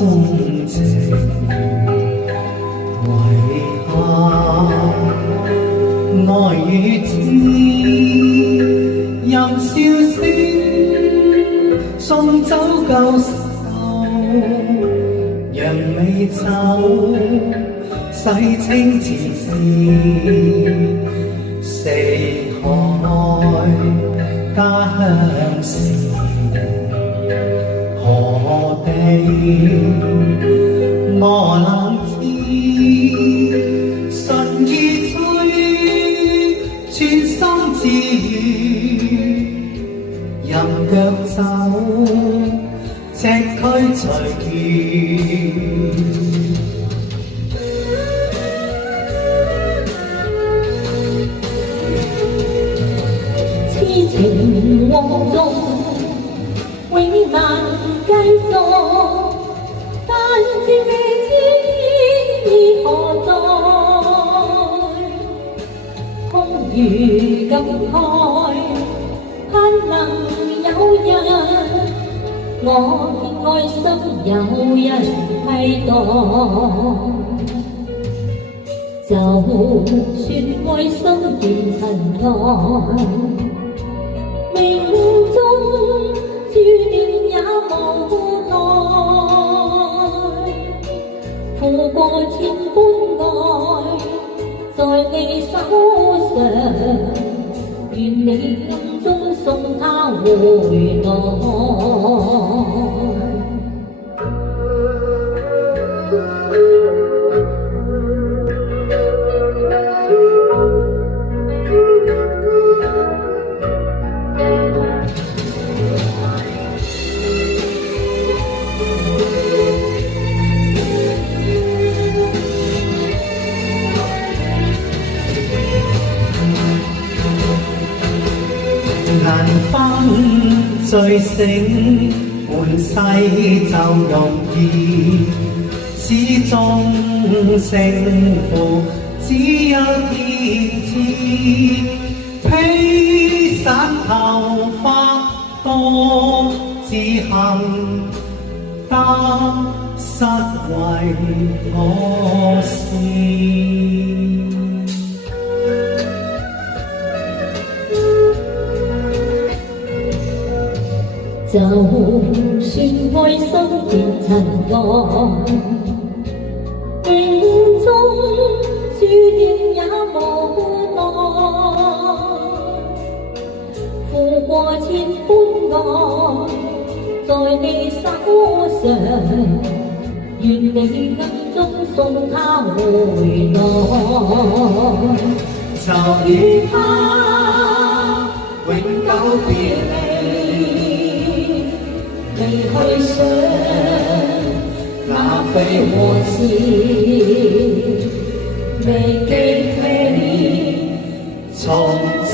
钟情，遗下爱与痴，任笑声送走旧愁，让美酒洗清前事。四海家乡事，何地我能知？順意吹，專心致意，任腳走，赤區隨緣。情惶中，永難繼續。但是未知天意何在？空餘感慨，盼能有日，我的愛心有人替代。就算愛心變塵埃。命中注定也無奈，付過千般愛，在你手上，願你暗中送他回來。難分醉醒，半世就容易，始終勝負只有天知。披散頭髮多自行，得失為我事。就算愛心變塵埃，命中注定也無奈。付過千般愛，在你手上，願你暗中送他回來。就與他永久別離。未去想那非和事，未記起從前。